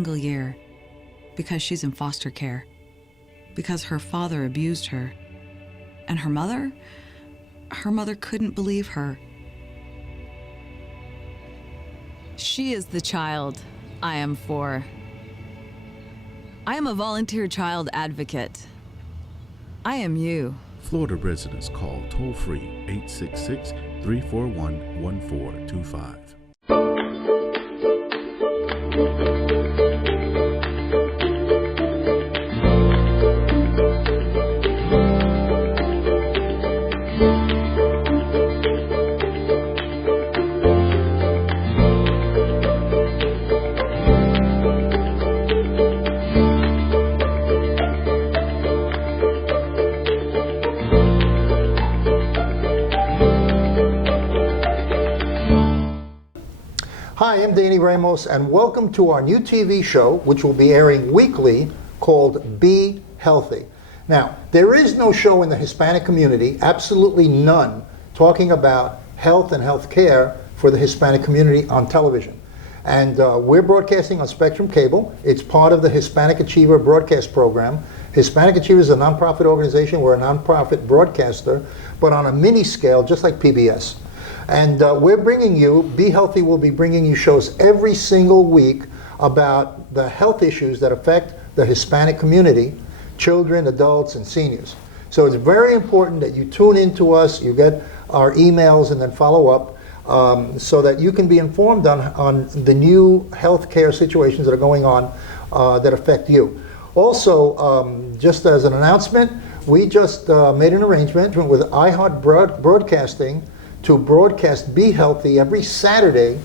single year because she's in foster care, because her father abused her. And her mother couldn't believe her. She is the child I am for. I am a volunteer child advocate. I am you. Florida residents call toll-free 866-341-1425. Hi, I'm Danny Ramos, and welcome to our new TV show, which will be airing weekly, called Be Healthy. Now, there is no show in the Hispanic community, absolutely none, talking about health and health care for the Hispanic community on television. And we're broadcasting on Spectrum Cable. It's part of the Hispanic Achiever broadcast program. Hispanic Achiever is a nonprofit organization. We're a nonprofit broadcaster, but on a mini scale, just like PBS. And we're bringing you, Be Healthy will be bringing you shows every single week about the health issues that affect the Hispanic community, children, adults, and seniors. So it's very important that you tune in to us, you get our emails, and then follow up so that you can be informed on the new healthcare situations that are going on that affect you. Also, just as an announcement, we just made an arrangement with iHeart Broadcasting to broadcast Be Healthy every Saturday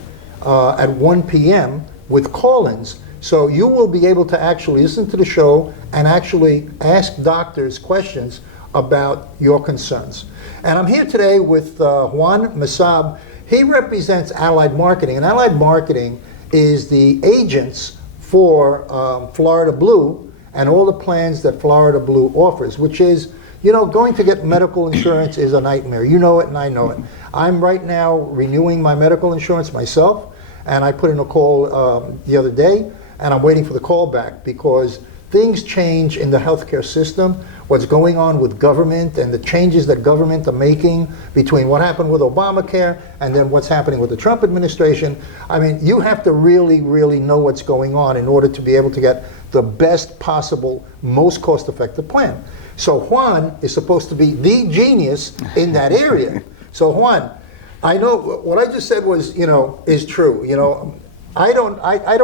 at 1 p.m. with call-ins. So you will be able to actually listen to the show and actually ask doctors questions about your concerns. And I'm here today with Juan Masab. He represents Allied Marketing, and Allied Marketing is the agents for Florida Blue and all the plans that Florida Blue offers, which is, you know, going to get medical insurance is a nightmare. You know it and I know it. I'm right now renewing my medical insurance myself, and I put in a call the other day, and I'm waiting for the call back because things change in the healthcare system, what's going on with government and the changes that government are making between what happened with Obamacare and then what's happening with the Trump administration. I mean, you have to really, really know what's going on in order to be able to get the best possible, most cost-effective plan. So Juan is supposed to be the genius in that area. So Juan, I know what I just said was, you know, is true. You know, I don't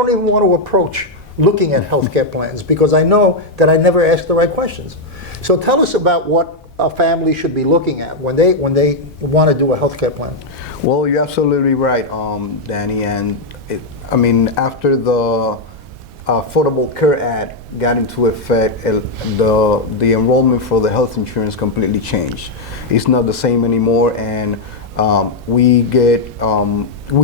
even want to approach looking at healthcare plans because I know that I never ask the right questions. So tell us about what a family should be looking at when they want to do a healthcare plan. Well, you're absolutely right, Danny. And I mean, after the Affordable Care Act got into effect, the enrollment for the health insurance completely changed. It's not the same anymore, and we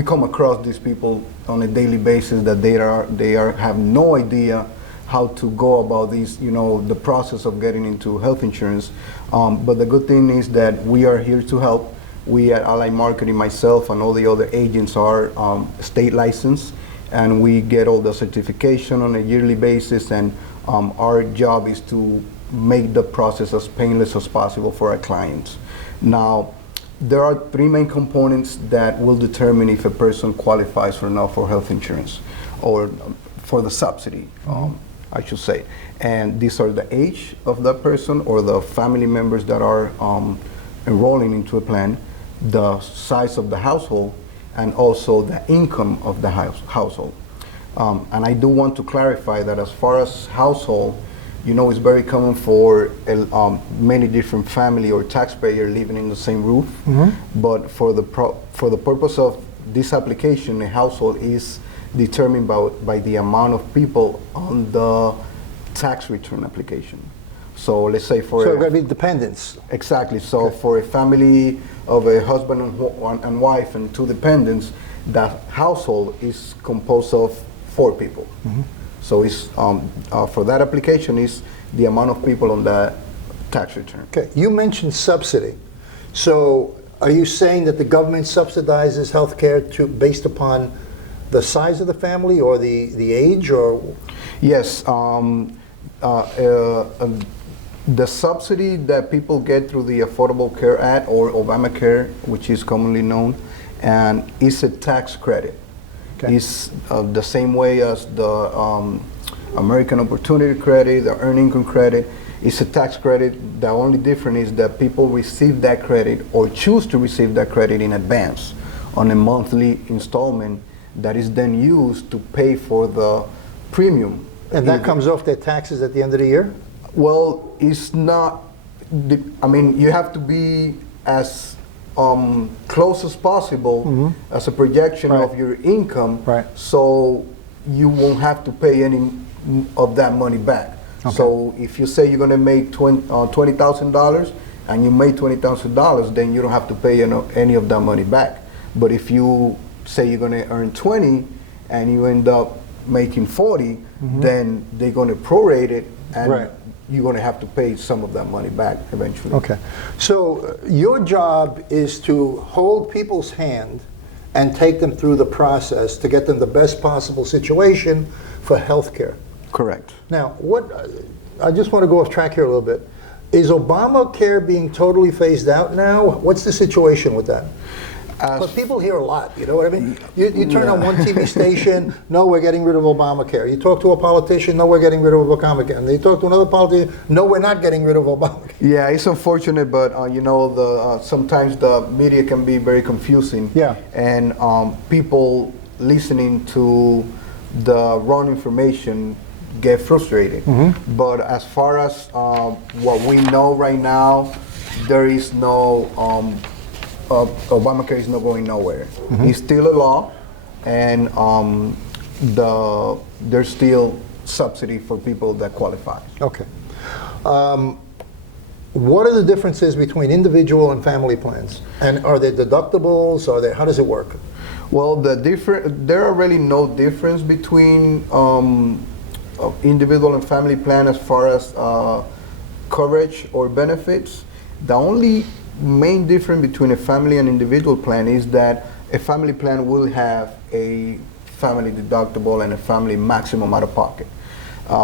come across these people on a daily basis that they have no idea how to go about these, you know, the process of getting into health insurance. But the good thing is that we are here to help. We at Allied Marketing, myself and all the other agents are state licensed, and we get all the certification on a yearly basis, and our job is to make the process as painless as possible for our clients. Now, there are three main components that will determine if a person qualifies or not for health insurance, or for the subsidy, I should say. And these are the age of that person or the family members that are enrolling into a plan, the size of the household, and also the income of the household. And I do want to clarify that as far as household, you know, it's very common for many different family or taxpayer living in the same roof. But for the purpose of this application, a household is determined by the amount of people on the tax return application. So let's say for so it's going to be dependents. Exactly. So for a family of a husband and wife and two dependents, that household is composed of 4 people. So it's for that application is the amount of people on that tax return. Okay. You mentioned subsidy. So are you saying that the government subsidizes health care based upon the size of the family or the age or? Yes. The subsidy that people get through the Affordable Care Act or Obamacare, which is commonly known, and is a tax credit. Okay. It's the same way as the American Opportunity Credit, the Earned Income Credit. It's a tax credit. The only difference is that people receive that credit or choose to receive that credit in advance on a monthly installment that is then used to pay for the premium. And that comes off their taxes at the end of the year? Well, it's not. I mean, you have to be as close as possible as a projection Right. of your income, Right. so you won't have to pay any of that money back. Okay. So if you say you're going to make $20,000 and you made $20,000, then you don't have to pay any of that money back. But if you say you're going to earn 20 and you end up making 40, then they're going to prorate it, and Right. you're going to have to pay some of that money back eventually. Okay. So your job is to hold people's hand and take them through the process to get them the best possible situation for health care. Correct. Now, I just want to go off track here a little bit. Is Obamacare being totally phased out now? What's the situation with that? Because people hear a lot, you know what I mean? You turn on one TV station, no, we're getting rid of Obamacare. You talk to a politician, no, we're getting rid of Obamacare. And you talk to another politician, no, we're not getting rid of Obamacare. Yeah, it's unfortunate, but you know, sometimes the media can be very confusing. Yeah. And people listening to the wrong information get frustrated. But as far as what we know right now, there is no Obamacare is not going nowhere. It's still a law, and there's still subsidy for people that qualify. Okay. What are the differences between individual and family plans? And are there deductibles? How does it work? Well, there are really no difference between individual and family plan as far as coverage or benefits. The only main difference between a family and individual plan is that a family plan will have a family deductible and a family maximum out of pocket,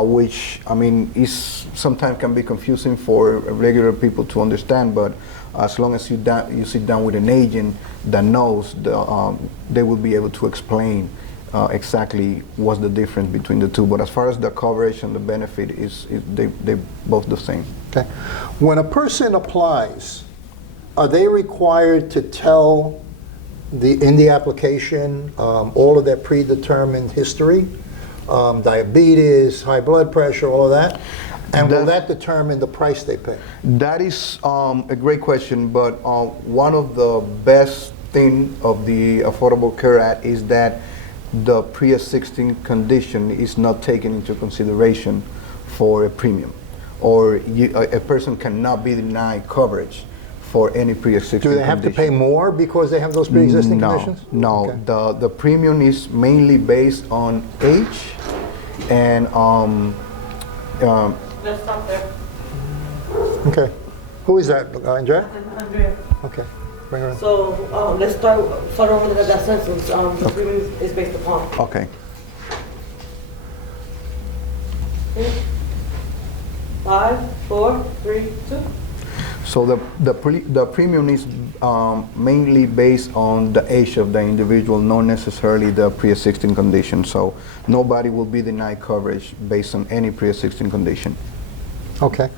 which, I mean, is sometimes can be confusing for regular people to understand, but as long as you sit down with an agent that knows, they will be able to explain exactly what's the difference between the two. But as far as the coverage and the benefit, they both the same. Okay. When a person applies, are they required to tell in the application all of their predetermined history, diabetes, high blood pressure, all of that? And will that determine the price they pay? That is a great question, but one of the best thing of the Affordable Care Act is that the pre-existing condition is not taken into consideration for a premium, or a person cannot be denied coverage for any pre-existing condition. Do they have to pay more because they have those pre-existing conditions? No, Okay. the premium is mainly based on age and Let's stop there. Okay. Who is that, Andrea? Andrea. Okay, bring her in. So let's start over with that sentence. The premium is based upon. Okay. Okay. 5, 4, 3, 2. So the premium is mainly based on the age of the individual, not necessarily the pre-existing condition. So nobody will be denied coverage based on any pre-existing condition. Okay.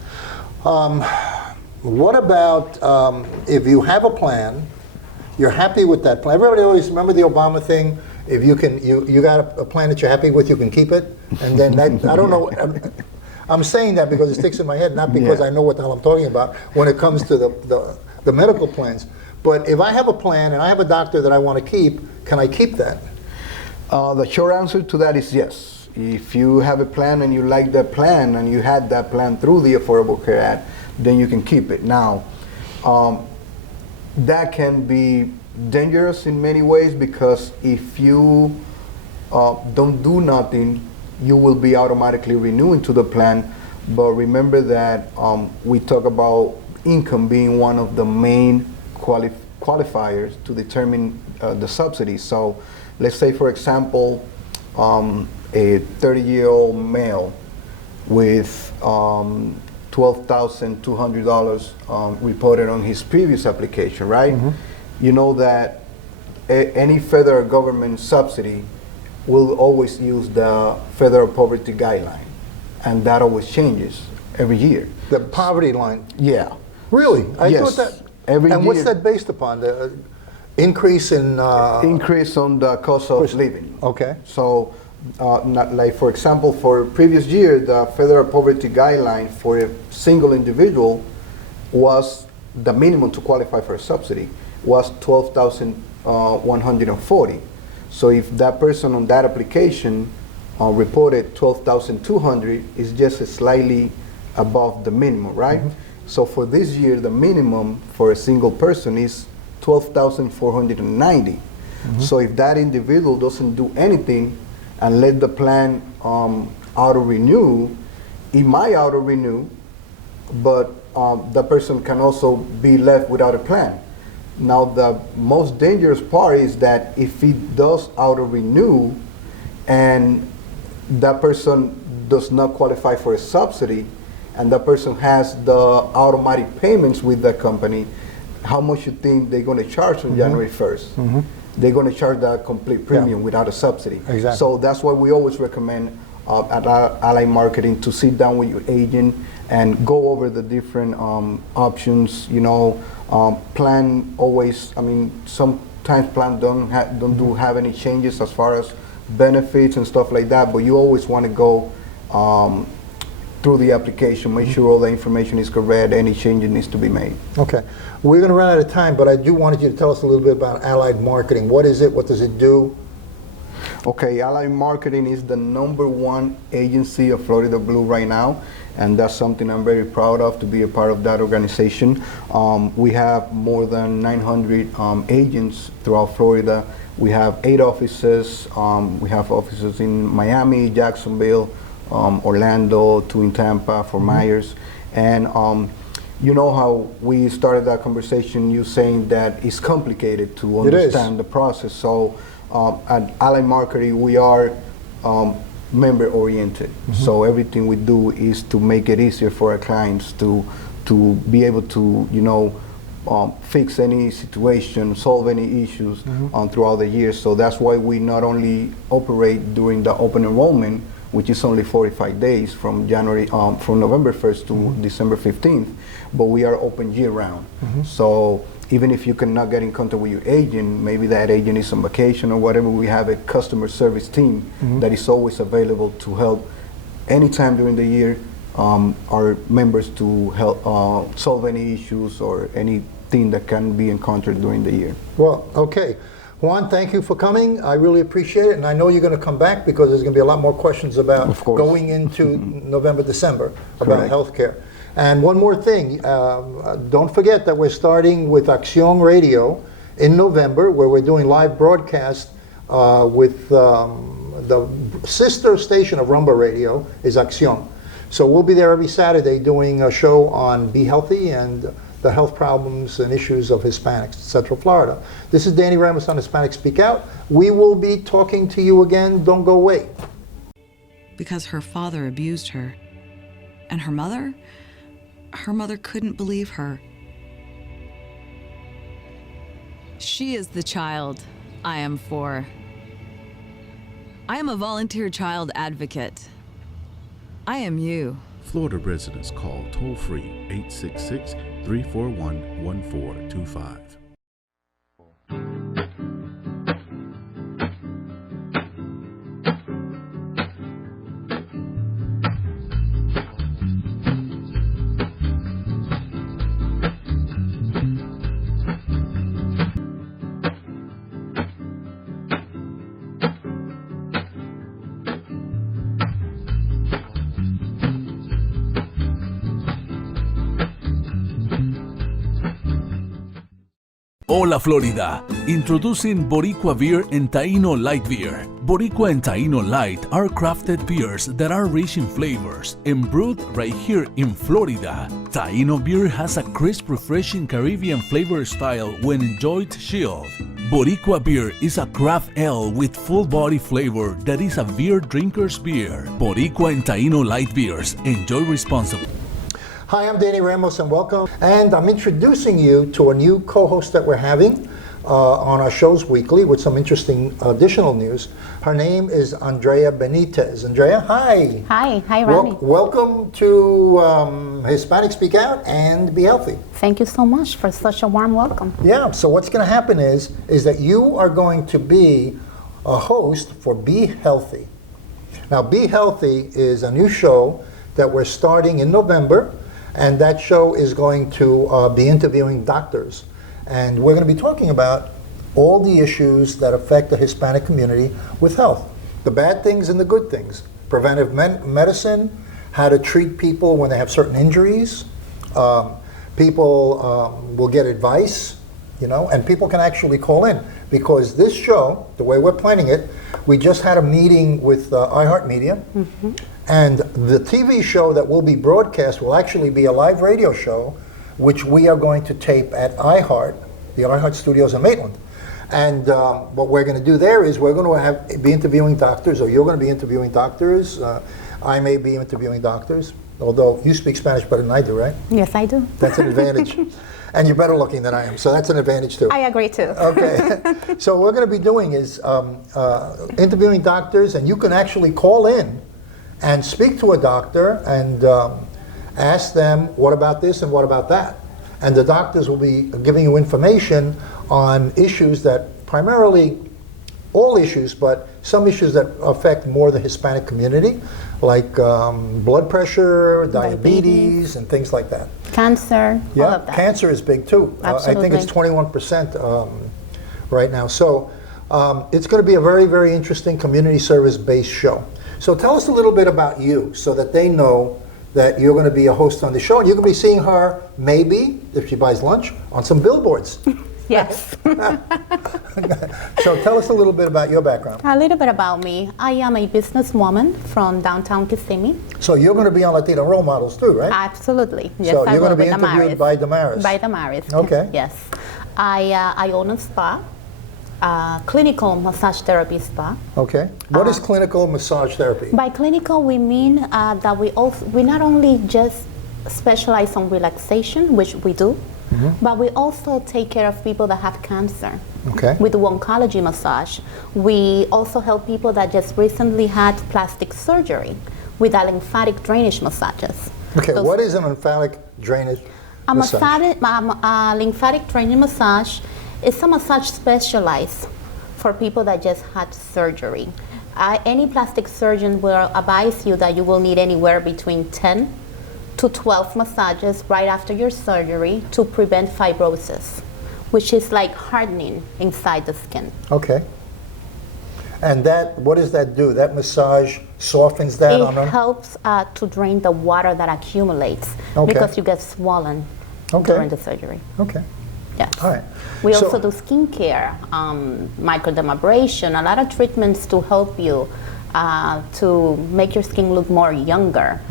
What about if you have a plan, you're happy with that plan? Everybody always remember the Obama thing. If you got a plan that you're happy with, you can keep it. And then that, I don't know. I'm saying that because it sticks in my head, not because I know what the hell I'm talking about when it comes to the medical plans. But if I have a plan and I have a doctor that I want to keep, can I keep that? The short answer to that is yes. If you have a plan and you like that plan and you had that plan through the Affordable Care Act, then you can keep it. Now, that can be dangerous in many ways, because if you don't do nothing, you will be automatically renewing to the plan. But remember that we talk about income being one of the main qualifiers to determine the subsidy. So let's say, for example, a 30-year-old male with $12,200 reported on his previous application, right? You know that any federal government subsidy will always use the federal poverty guideline, and that always changes every year. The poverty line. Yeah. Really? I Yes. thought that. Every and what's year- that based upon? The increase in. Increase on the cost of living. Okay. So, not like for example, for previous year, the federal poverty guideline for a single individual was the minimum to qualify for a subsidy was 12,140. So if that person on that application reported 12,200, is just slightly above the minimum, right? So for this year, the minimum for a single person is 12,490. So if that individual doesn't do anything and let the plan auto-renew, it might auto-renew, but the person can also be left without a plan. Now the most dangerous part is that if it does auto-renew and that person does not qualify for a subsidy and that person has the automatic payments with the company, how much you think they're going to charge on January 1st? They're going to charge the complete premium without a subsidy. Exactly. So that's why we always recommend at Ally Marketing to sit down with your agent and go over the different options. You know, plan always. I mean, sometimes plan don't have any changes as far as benefits and stuff like that. But you always want to go through the application, make sure all the information is correct. Any changes needs to be made. Okay. We're going to run out of time, but I do wanted you to tell us a little bit about Allied Marketing. What is it? What does it do? Okay, Ally Marketing is the #1 agency of Florida Blue right now, and that's something I'm very proud of, to be a part of that organization. We have more than 900 agents throughout Florida. We have 8 offices. We have offices in Miami, Jacksonville, Orlando, 2 in Tampa, Fort Myers. And you know how we started that conversation, you saying that it's complicated to understand the process. So at Ally Marketing, we are member oriented. So everything we do is to make it easier for our clients to be able to, you know, fix any situation, solve any issues throughout the year. So that's why we not only operate during the open enrollment, which is only 45 days from November 1st to December 15th, but we are open year round. So even if you cannot get in contact with your agent, maybe that agent is on vacation or whatever, we have a customer service team that is always available to help anytime during the year our members to help solve any issues or anything that can be encountered during the year. Well, okay. Juan, thank you for coming. I really appreciate it, and I know you're going to come back because there's going to be a lot more questions about going into November, December about healthcare. And one more thing, don't forget that we're starting with Acción Radio in November, where we're doing live broadcast with the sister station of Rumba Radio is Acción. So we'll be there every Saturday doing a show on Be Healthy and the health problems and issues of Hispanics in Central Florida. This is Danny Ramos on Hispanic Speak Out. We will be talking to you again. Don't go away. Because her father abused her. And her mother couldn't believe her. She is the child I am for. I am a volunteer child advocate. I am you. Florida residents call toll-free 866-341-1425. Hola Florida! Introducing Boricua Beer and Taino Light Beer. Boricua and Taino Light are crafted beers that are rich in flavors and brewed right here in Florida. Taino beer has a crisp, refreshing Caribbean flavor style when enjoyed chilled. Boricua beer is a craft ale with full body flavor that is a beer drinker's beer. Boricua and Taino Light Beers. Enjoy responsibly. Hi, I'm Danny Ramos and welcome. And I'm introducing you to a new co-host that we're having on our shows weekly with some interesting additional news. Her name is Andrea Benitez. Andrea, hi. Hi, Ronnie. Welcome to Hispanic Speak Out and Be Healthy. Thank you so much for such a warm welcome. Yeah, so what's going to happen is that you are going to be a host for Be Healthy. Now, Be Healthy is a new show that we're starting in November. And that show is going to be interviewing doctors. And we're going to be talking about all the issues that affect the Hispanic community with health. The bad things and the good things. Preventive medicine, how to treat people when they have certain injuries. People will get advice, and people can actually call in. Because this show, the way we're planning it, we just had a meeting with iHeartMedia. Mm-hmm. And the TV show that will be broadcast will actually be a live radio show, which we are going to tape at iHeart, the iHeart Studios in Maitland. And what we're going to do there is we're going to be interviewing doctors, or you're going to be interviewing doctors. I may be interviewing doctors, although you speak Spanish better than I do, right? Yes, I do. That's an advantage. And you're better looking than I am, so that's an advantage too. I agree too. Okay. So what we're going to be doing is interviewing doctors, and you can actually call in and speak to a doctor and ask them, what about this and what about that? And the doctors will be giving you information on issues that primarily, all issues, but some issues that affect more the Hispanic community, like blood pressure, diabetes, and things like that. Cancer, all of that. Cancer is big too. I think it's 21% right now. So it's going to be a very, very interesting community service-based show. So tell us a little bit about you so that they know that you're going to be a host on the show. And you're going to be seeing her, maybe, if she buys lunch, on some billboards. Yes. So tell us a little bit about your background. A little bit about me. I am a businesswoman from downtown Kissimmee. So you're going to be on Latino Role Models too, right? Absolutely. Yes, so I you're will going to be with interviewed by Damaris. By Damaris. Okay. Yes. I own a spa. Clinical massage therapy spa. Okay. What is clinical massage therapy? By clinical, we mean that we not only just specialize on relaxation, which we do, but we also take care of people that have cancer. Okay. We do oncology massage. We also help people that just recently had plastic surgery with a lymphatic drainage massages. Okay. What is an lymphatic drainage massage? A lymphatic drainage massage is a massage specialized for people that just had surgery. Any plastic surgeon will advise you that you will need anywhere between 10 to 12 massages right after your surgery to prevent fibrosis, which is like hardening inside the skin. Okay. And what does that do? That massage softens that on them? It helps to drain the water that accumulates Okay. because you get swollen during the surgery. Okay. Yes. All right. We So- also do skincare, microdermabrasion, a lot of treatments to help you to make your skin look more younger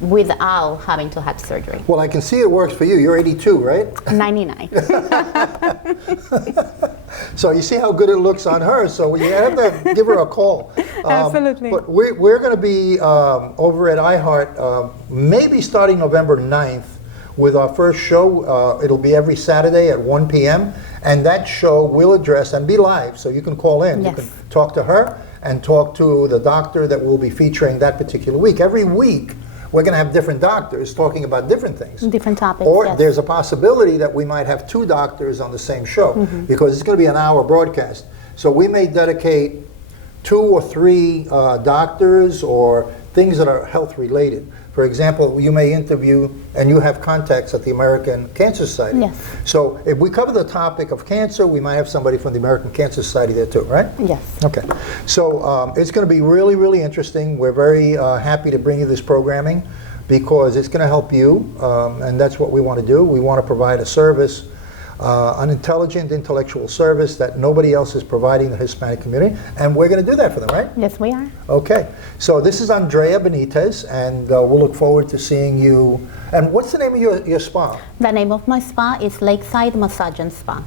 without having to have surgery. Well, I can see it works for you. You're 82, right? 99. So you see how good it looks on her. So you have to give her a call. Absolutely. But we're going to be over at iHeart maybe starting November 9th with our first show. It'll be every Saturday at 1 p.m. And that show will address and be live. So you can call in. Yes. You can talk to her and talk to the doctor that we'll be featuring that particular week. Every week, we're going to have different doctors talking about different things. Different topics, Or yes. there's a possibility that we might have two doctors on the same show because it's going to be an hour broadcast. So we may dedicate 2 or 3 doctors or things that are health related. For example, you may interview, and you have contacts at the American Cancer Society. Yes. So if we cover the topic of cancer, we might have somebody from the American Cancer Society there too, right? Yes. Okay. So it's going to be really, really interesting. We're very happy to bring you this programming because it's going to help you, and that's what we want to do. We want to provide a service an intelligent intellectual service that nobody else is providing the Hispanic community, and we're going to do that for them, right? Yes, we are. Okay, so this is Andrea Benitez, and we'll look forward to seeing you. And what's the name of your spa? The name of my spa is Lakeside Massage and Spa,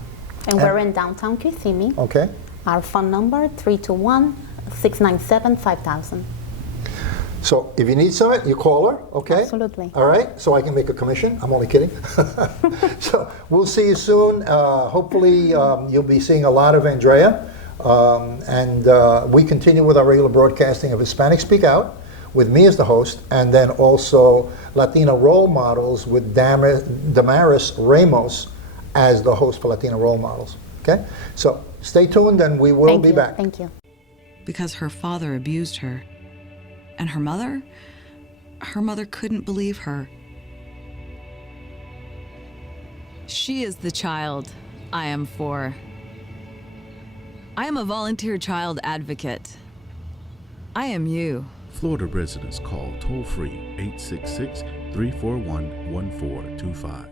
and we're in downtown Kissimmee. Okay. Our phone number 321-697-5000. So if you need something, you call her, okay? Absolutely. All right, so I can make a commission. I'm only kidding. So we'll see you soon. Hopefully you'll be seeing a lot of Andrea. And we continue with our regular broadcasting of Hispanic Speak Out with me as the host, and then also Latina Role Models with Damaris Ramos as the host for Latina Role Models. Okay? So stay tuned and we will be back. Thank you. Because her father abused her. And her mother couldn't believe her. She is the child I am for. I am a volunteer child advocate. I am you. Florida residents call toll-free 866-341-1425.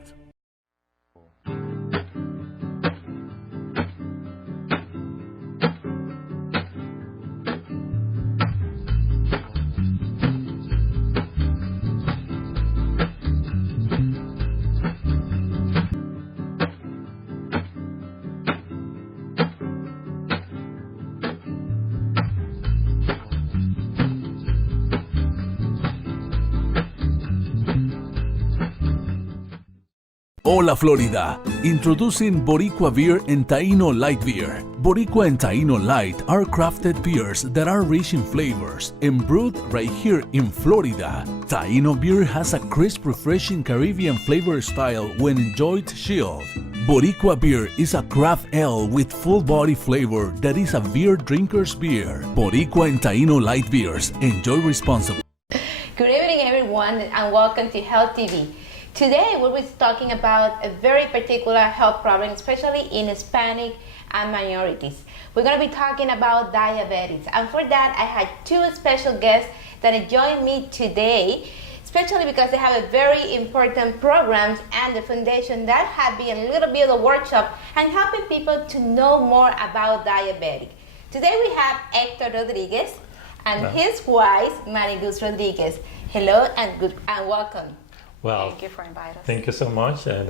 Hola Florida! Introducing Boricua Beer and Taino Light Beer. Boricua and Taino Light are crafted beers that are rich in flavors and brewed right here in Florida. Taino beer has a crisp, refreshing Caribbean flavor style when enjoyed chilled. Boricua beer is a craft ale with full body flavor that is a beer drinker's beer. Boricua and Taino Light Beers. Enjoy responsibly. Good evening everyone and welcome to Health TV. Today we'll be talking about a very particular health problem, especially in Hispanic and minorities. We're going to be talking about diabetes, and for that I had two special guests that join me today, especially because they have a very important program and the foundation that had been a little bit of a workshop and helping people to know more about diabetes. Today we have Hector Rodriguez and his wife Mariguz Rodriguez. Hello and welcome. Well, Thank you for inviting us. thank you so much, and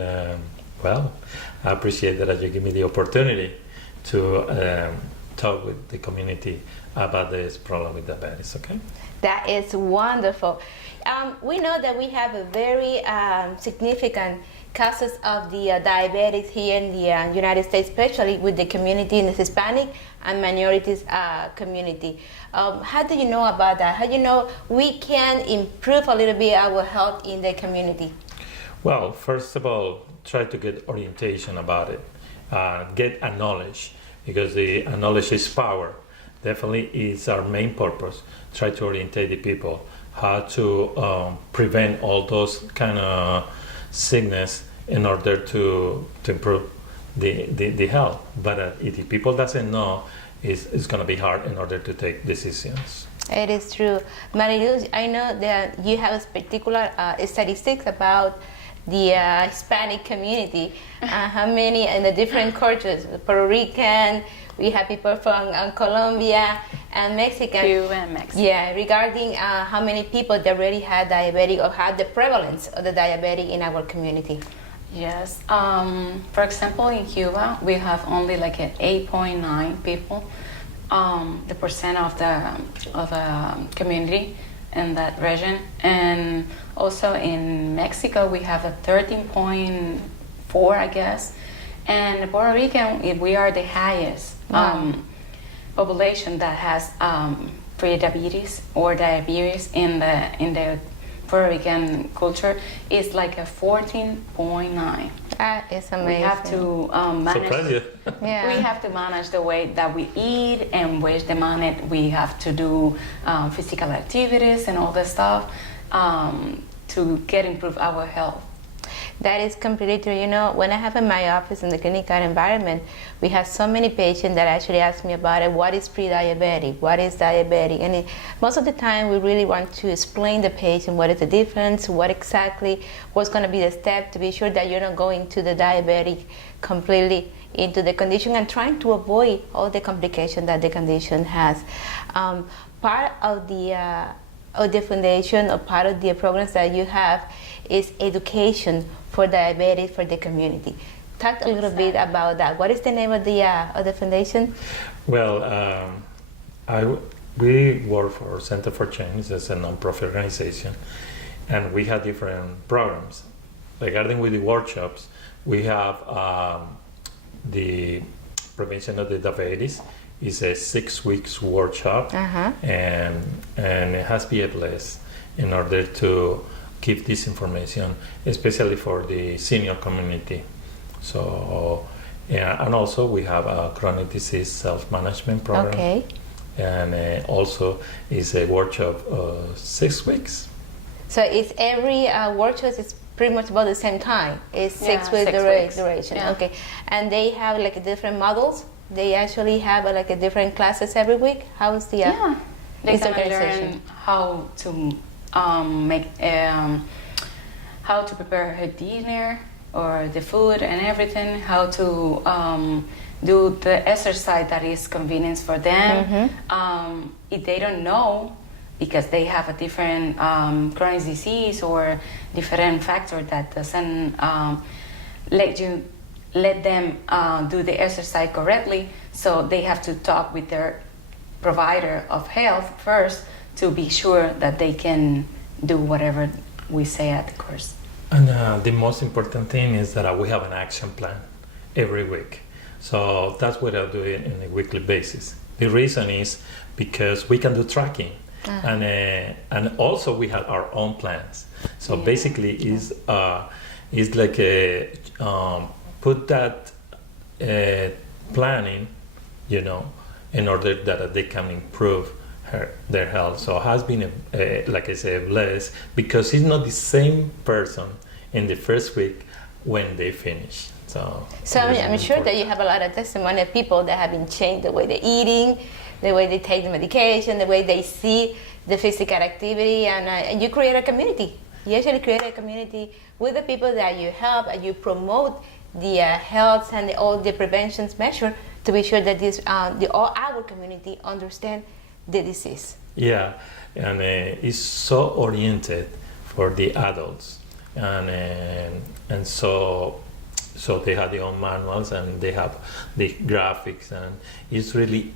well, I appreciate that you give me the opportunity to talk with the community about this problem with diabetes. Okay. That is wonderful. We know that we have a very significant cases of the diabetes here in the United States, especially with the community in the Hispanic and minorities community. How do you know about that? How do you know we can improve a little bit our health in the community? Well, first of all, try to get orientation about it, get a knowledge, because the knowledge is power. Definitely is our main purpose. Try to orientate the people how to prevent all those kind of sickness in order to improve the health. But if the people doesn't know, it's going to be hard in order to take decisions. It is true. Mariluz, I know that you have particular statistics about the Hispanic community, how many in the different cultures, Puerto Rican, we have people from Colombia and Mexican. Cuba and Mexico. Yeah, regarding how many people that already had diabetic or had the prevalence of the diabetic in our community. Yes. For example, in Cuba, we have only like an 8.9 people, the percent of the community in that region, and also in Mexico we have a 13.4, I guess, and Puerto Rican we are the highest population that has pre-diabetes or diabetes in the Puerto Rican culture is like a 14.9. That is amazing. We have to Surprise you. Yeah. we have to manage the way that we eat and waste the money. We have to do physical activities and all that stuff to improve our health. That is completely true. You know, when I have in my office in the clinical environment, we have so many patients that actually ask me about it. What is pre-diabetic? What is diabetic? And most of the time, we really want to explain the patient what is the difference, what's going to be the step to be sure that you're not going to the diabetic completely into the condition and trying to avoid all the complications that the condition has. Part of the foundation or part of the programs that you have is education for diabetes for the community. Talk a little bit about that. What is the name of the foundation? Well, we work for Center for Change as a non-profit organization, and we have different programs. Regarding with the workshops, we have the prevention of the diabetes is a 6 weeks workshop, and it has BLS in order to give this information, especially for the senior community. So, yeah, and also we have a chronic disease self-management program. Okay. And also is a workshop 6 weeks. So it's every workshop is pretty much about the same time. It's 6 weeks duration. Yeah. Okay. And they have like different models. They actually have like a different classes every week. How is the They this can organization? learn how to how to prepare her dinner or the food and everything. How to do the exercise that is convenient for them. If they don't know, because they have a different chronic disease or different factor that doesn't let them do the exercise correctly, so they have to talk with their provider of health first to be sure that they can do whatever we say at the course. And the most important thing is that we have an action plan every week. So that's what I do on a weekly basis. The reason is because we can do tracking, and also we have our own plans. So basically, is like a put that planning, you know, in order that they can improve their health. So it has been like I say, blessed, because it's not the same person in the first week when they finish. So I'm sure that you have a lot of testimony of people that have been changed the way they're eating, the way they take the medication, the way they see the physical activity, and you create a community. You actually create a community with the people that you help, and you promote the health and all the prevention measures to be sure that all our community understand the disease. Yeah, and it's so oriented for the adults, and so they have their own manuals and they have the graphics, and it's really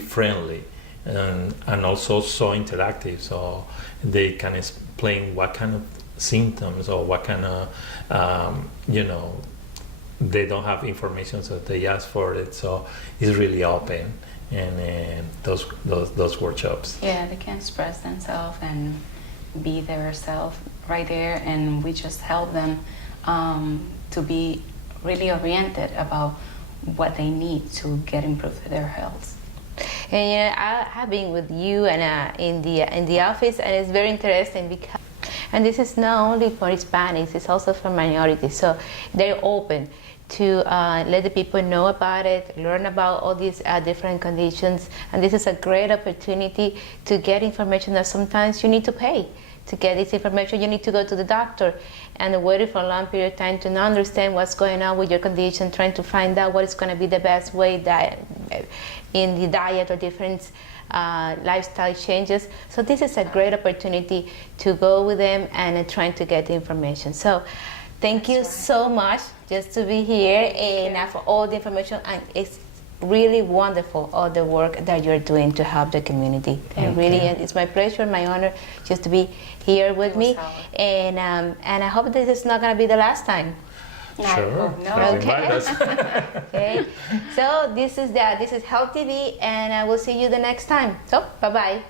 friendly, and also so interactive. So they can explain what kind of symptoms or what kind of they don't have information, so they ask for it. So it's really open, and those workshops. Yeah, they can express themselves and be their self right there, and we just help them to be really oriented about what they need to get improved their health. And I have been with you and in the office, and it's very interesting because, and this is not only for Hispanics, it's also for minorities. So they're open to let the people know about it, learn about all these different conditions, and this is a great opportunity to get information that sometimes you need to pay. To get this information, you need to go to the doctor and wait for a long period of time to not understand what's going on with your condition, trying to find out what is going to be the best way that in the diet or different lifestyle changes. So this is a great opportunity to go with them and trying to get the information. So thank you so much just to be here and for all the information. And it's really wonderful all the work that you're doing to help the community. And really, it's my pleasure, my honor, just to be here with me. And I hope this is not going to be the last time. Sure. Okay. Okay. So this is Health TV, and I will see you the next time. So bye bye.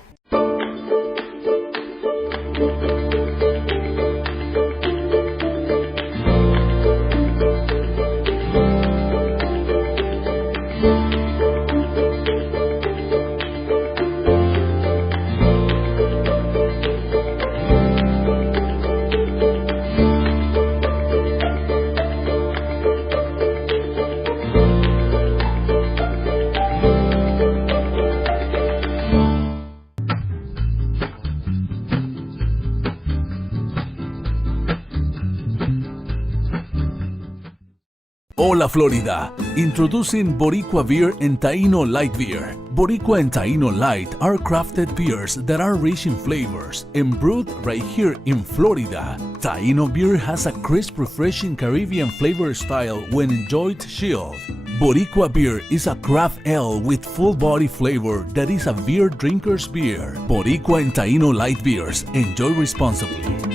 Hola Florida! Introducing Boricua Beer and Taino Light Beer. Boricua and Taino Light are crafted beers that are rich in flavors and brewed right here in Florida. Taino beer has a crisp, refreshing Caribbean flavor style when enjoyed chilled. Boricua beer is a craft ale with full body flavor that is a beer drinker's beer. Boricua and Taino Light Beers. Enjoy responsibly.